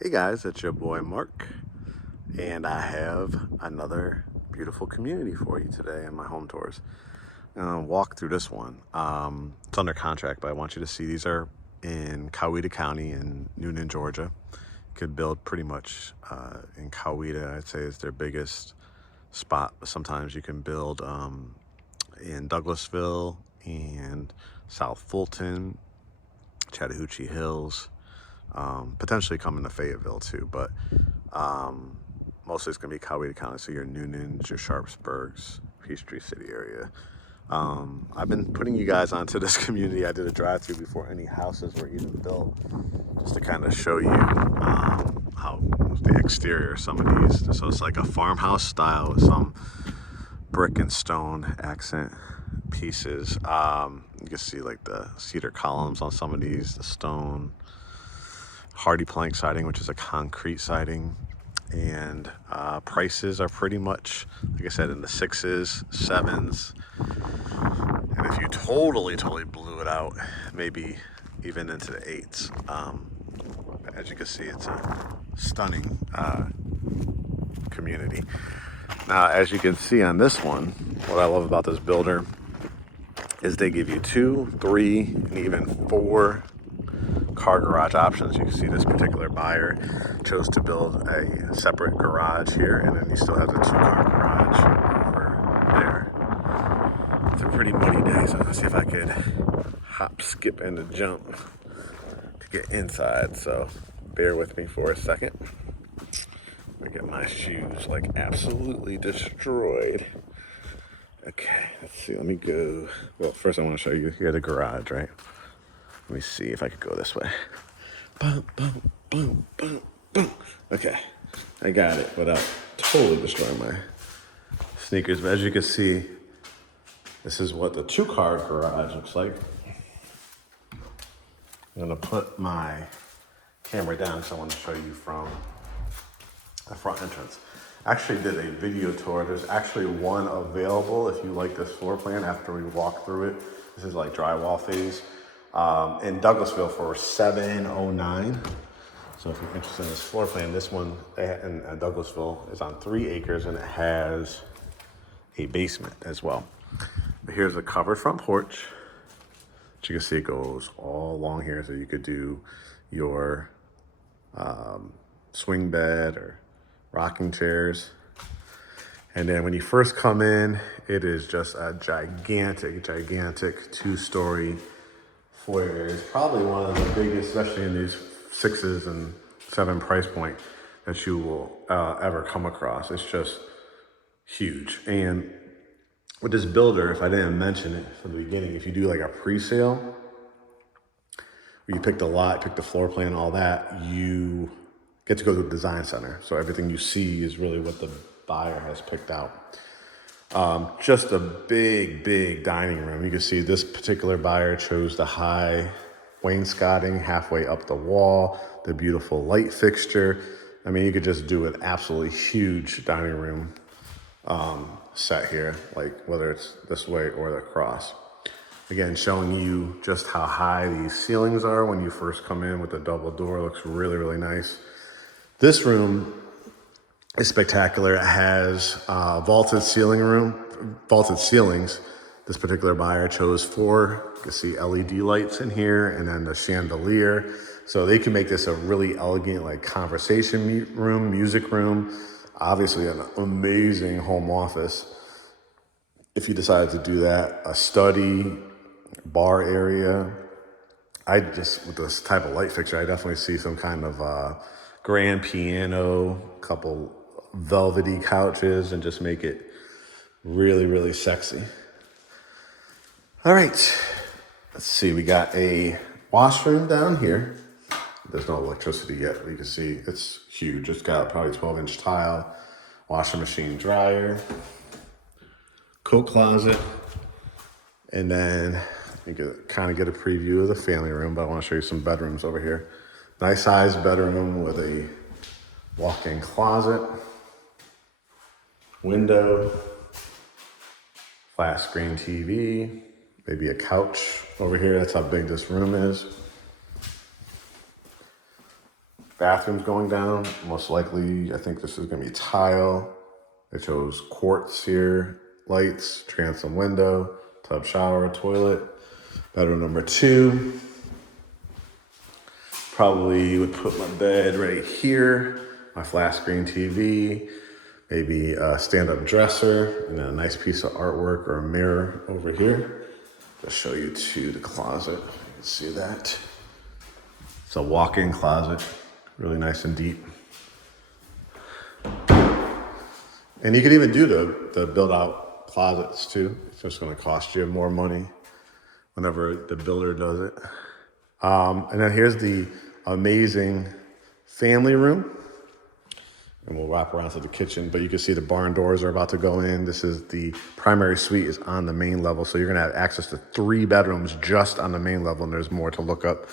Hey guys, it's your boy Mark, and I have another beautiful community for you today in my home tours. I'm gonna walk through this one. It's under contract, but I want you to see these are in Coweta County in Noonan, Georgia. You could build pretty much in Coweta, I'd say is their biggest spot, but sometimes you can build in Douglasville and South Fulton, Chattahoochee Hills, potentially coming to Fayetteville too, but mostly it's going to be Coweta County, so your Noonans, your Sharpsburgs, Peachtree City area. I've been putting you guys onto this community. I did a drive-through before any houses were even built, just to kind of show you how the exterior of some of these. So it's like a farmhouse style with some brick and stone accent pieces. You can see like the cedar columns on some of these, the stone hardy plank siding, which is a concrete siding, and prices are pretty much, like I said, in the 6s, 7s, and if you totally blew it out, maybe even into the 8s. As you can see, it's a stunning community. Now, as you can see on this one, what I love about this builder is they give you 2, 3, and even 4 car garage options. You can see this particular buyer chose to build a separate garage here, and then you still have the 2-car garage over there. It's a pretty muddy day, so let's see if I could hop, skip, and jump to get inside. So bear with me for a second. I get my shoes like absolutely destroyed. Okay, let's see. Let me go. Well, first I want to show you here the garage, right? Let me see if I could go this way. Boom, boom, boom, boom, boom. Okay, I got it without totally destroying my sneakers. But as you can see, this is what the 2-car garage looks like. I'm gonna put my camera down because I want to show you from the front entrance. I actually did a video tour. There's actually one available if you like this floor plan after we walk through it. This is like drywall phase. In Douglasville for $709. So if you're interested in this floor plan, this one in Douglasville is on 3 acres and it has a basement as well. But here's a covered front porch. As you can see, it goes all along here, so you could do your swing bed or rocking chairs. And then when you first come in, it is just a gigantic 2-story foyer. Is probably one of the biggest, especially in these 6s and 7 price point, that you will ever come across. It's just huge. And with this builder, if I didn't mention it from the beginning, if you do like a pre-sale, where you pick the lot, pick the floor plan, all that, you get to go to the design center. So everything you see is really what the buyer has picked out. Just a big dining room. You can see this particular buyer chose the high wainscoting halfway up the wall, the beautiful light fixture. I mean, you could just do an absolutely huge dining room set here, like whether it's this way or across. Again, showing you just how high these ceilings are when you first come in with the double door. It looks really nice. This room is spectacular. It has vaulted ceilings. This particular buyer chose 4. You can see LED lights in here and then the chandelier. So they can make this a really elegant like conversation room, music room. Obviously an amazing home office. If you decide to do that, a study, bar area. With this type of light fixture, I definitely see some kind of grand piano, couple velvety couches, and just make it really sexy. All right, let's see. We got a washroom down here. There's no electricity yet, but you can see it's huge. It's got probably 12-inch tile, washing machine, dryer, coat closet, and then you can kind of get a preview of the family room, but I want to show you some bedrooms over here. Nice sized bedroom with a walk-in closet, window, flat screen TV, maybe a couch over here. That's how big this room is. Bathrooms going down, most likely, I think this is gonna be tile. They chose quartz here, lights, transom window, tub shower, toilet. Bedroom number 2. Probably would put my bed right here, my flat screen TV, maybe a stand-up dresser, and then a nice piece of artwork or a mirror over here. I'll show you to the closet. You can see that. It's a walk-in closet, really nice and deep. And you could even do the build-out closets too. It's just gonna cost you more money whenever the builder does it. And then here's the amazing family room. And we'll wrap around to the kitchen, but you can see the barn doors are about to go in. This is the primary suite is on the main level. So you're gonna have access to 3 bedrooms just on the main level, and there's more to look up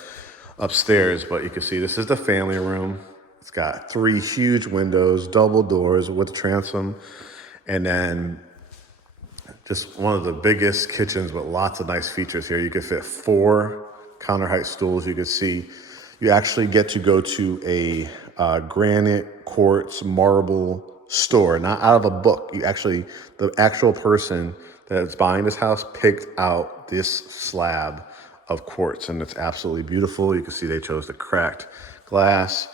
upstairs, but you can see this is the family room. It's got 3 huge windows, double doors with transom, and then just one of the biggest kitchens with lots of nice features here. You could fit 4 counter height stools. You can see you actually get to go to a granite, quartz, marble store, not out of a book. You actually, the actual person that's buying this house picked out this slab of quartz, and it's absolutely beautiful. You can see they chose the cracked glass,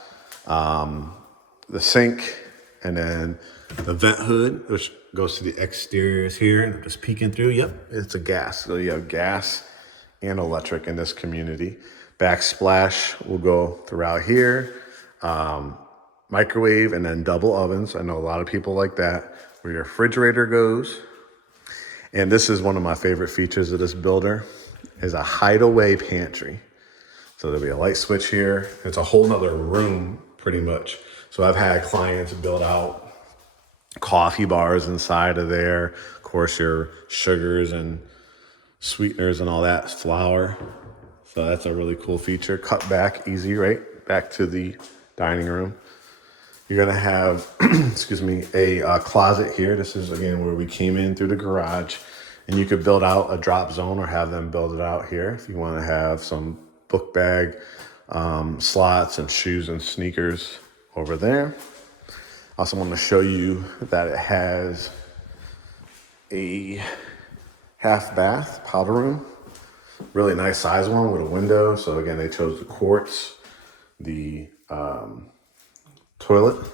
the sink, and then the vent hood, which goes to the exteriors here. And I'm just peeking through. Yep, it's a gas. So you have gas and electric in this community. Backsplash will go throughout here. Microwave and then double ovens. I know a lot of people like that. Where your refrigerator goes. And this is one of my favorite features of this builder, is a hideaway pantry. So there'll be a light switch here. It's a whole nother room pretty much. So I've had clients build out coffee bars inside of there. Of course, your sugars and sweeteners and all that, flour. So that's a really cool feature. Cut back, easy, right? Back to the dining room. You're gonna have, excuse me, a closet here. This is, again, where we came in through the garage. And you could build out a drop zone or have them build it out here if you wanna have some book bag slots and shoes and sneakers over there. I also want to show you that it has a half bath powder room. Really nice size one with a window. So again, they chose the quartz, the toilet,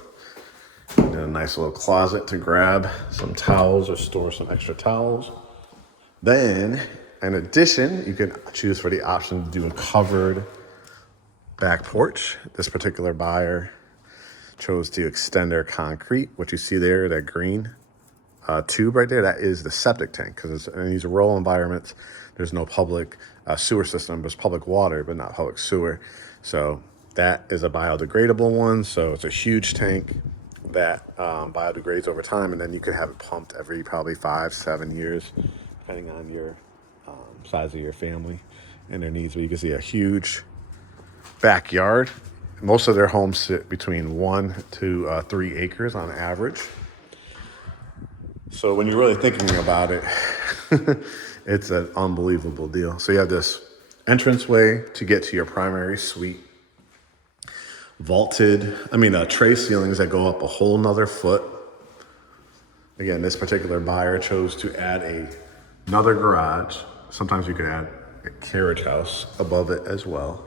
and a nice little closet to grab some towels or store some extra towels. Then, in addition, you can choose for the option to do a covered back porch. This particular buyer chose to extend their concrete. What you see there, that green tube right there, that is the septic tank, because in these rural environments, there's no public sewer system. There's public water, but not public sewer. So that is a biodegradable one. So it's a huge tank that biodegrades over time, and then you could have it pumped every probably 5-7 years, depending on your size of your family and their needs. But you can see a huge backyard. Most of their homes sit between 1 to 3 acres on average. So when you're really thinking about it, it's an unbelievable deal. So you have this entranceway to get to your primary suite. Tray ceilings that go up a whole nother foot. Again, this particular buyer chose to add another garage. Sometimes you could add a carriage house above it as well.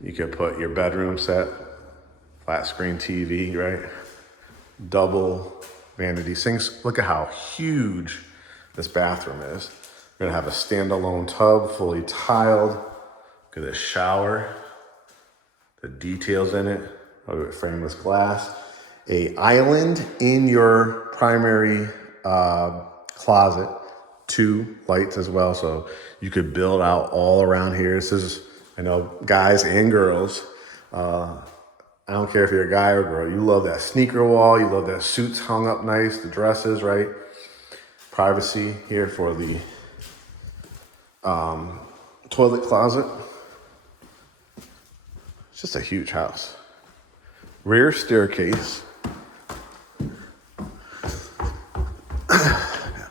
You could put your bedroom set, flat screen TV, right? Double vanity sinks. Look at how huge this bathroom is. You're gonna have a standalone tub, fully tiled. Look at this shower. The details in it. Look at frameless glass. A island in your primary closet. 2 lights as well, so you could build out all around here. This is, I know, guys and girls. I don't care if you're a guy or a girl. You love that sneaker wall. You love that suits hung up nice, the dresses, right? Privacy here for the toilet closet. It's just a huge house. Rear staircase.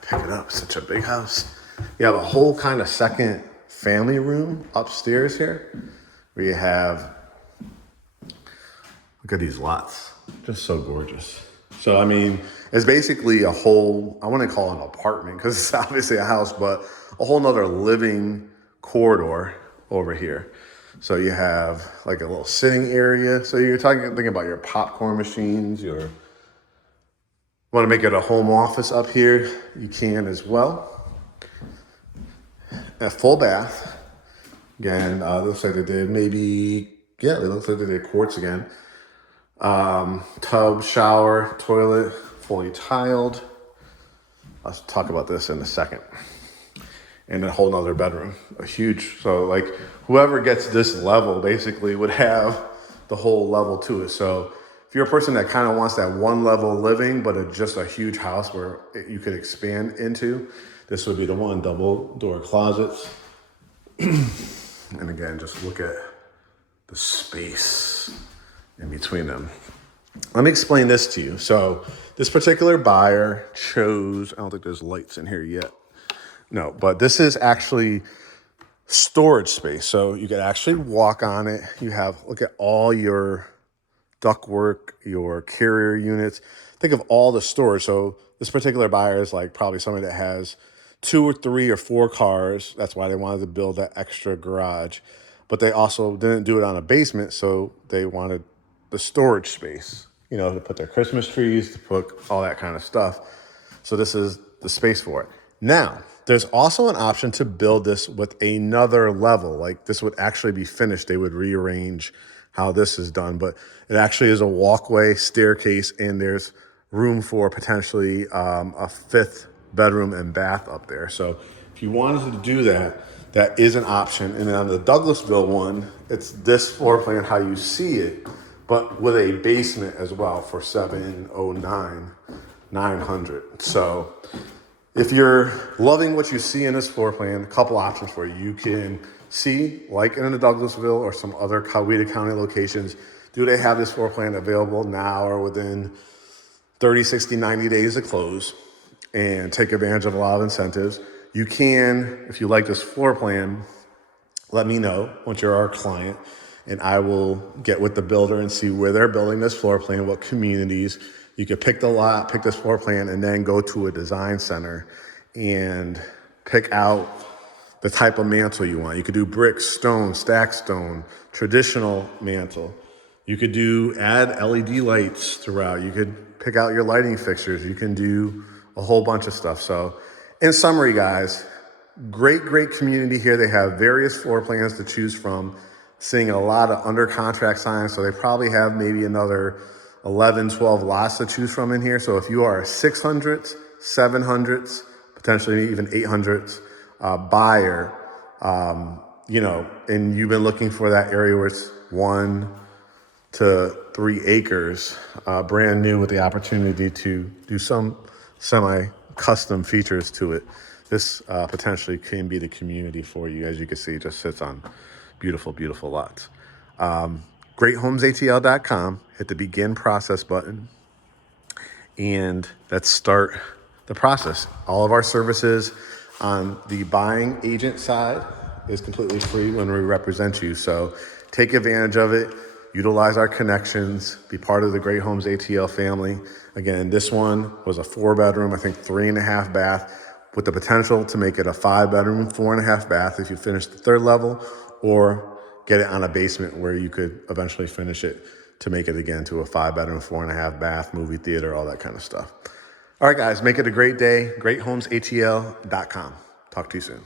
Pick it up, such a big house. You have a whole kind of second family room upstairs here, where you have Look at these lots, just so gorgeous. So, I mean, it's basically a whole, I wouldn't call it an apartment because it's obviously a house, but a whole nother living corridor over here. So you have like a little sitting area. So you're thinking about your popcorn machines, your want to make it a home office up here, you can as well. A full bath. Again, looks like they did it looks like they did quartz again. Tub, shower, toilet, fully tiled. I'll talk about this in a second. And a whole nother bedroom, so like whoever gets this level basically would have the whole level to it. So if you're a person that kind of wants that one level living, but just a huge house where you could expand into, this would be the one. Double door closets. And again, just look at the space in between them. Let me explain this to you. So this particular buyer chose, I don't think there's lights in here yet. No, but this is actually storage space. So you can actually walk on it. You have, look at all your ductwork, your carrier units. Think of all the storage. So this particular buyer is like probably somebody that has 2 or 3 or 4 cars. That's why they wanted to build that extra garage. But they also didn't do it on a basement, so they wanted the storage space, to put their Christmas trees, to put all that kind of stuff. So this is the space for it. Now, there's also an option to build this with another level. Like this would actually be finished. They would rearrange how this is done, but it actually is a walkway, staircase, and there's room for potentially a 5th bedroom and bath up there. So if you wanted to do that, that is an option. And then on the Douglasville one, it's this floor plan, how you see it, but with a basement as well for $709,900. So if you're loving what you see in this floor plan, a couple options for you. You can see, like in the Douglasville or some other Coweta County locations, do they have this floor plan available now or within 30, 60, 90 days to close, and take advantage of a lot of incentives. You can, if you like this floor plan, let me know once you're our client, and I will get with the builder and see where they're building this floor plan, what communities. You could pick the lot, pick this floor plan, and then go to a design center and pick out the type of mantle you want. You could do brick, stone, stack stone, traditional mantle. You could add LED lights throughout. You could pick out your lighting fixtures. You can do a whole bunch of stuff. So in summary, guys, great community here. They have various floor plans to choose from, seeing a lot of under contract signs. So they probably have maybe another 11, 12 lots to choose from in here. So if you are a 600s, 700s, potentially even 800s buyer, and you've been looking for that area where it's 1 to 3 acres, brand new with the opportunity to do some semi-custom features to it, this potentially can be the community for you. As you can see, it just sits on beautiful, beautiful lots. GreatHomesATL.com, hit the begin process button, and let's start the process. All of our services on the buying agent side is completely free when we represent you. So take advantage of it, utilize our connections, be part of the Great Homes ATL family. Again, this one was a 4-bedroom, I think 3.5 bath, with the potential to make it a 5-bedroom, 4.5 bath if you finish the 3rd level, or get it on a basement where you could eventually finish it to make it again to a 5-bedroom, 4.5 bath, movie theater, all that kind of stuff. All right, guys, make it a great day. GreatHomesATL.com. Talk to you soon.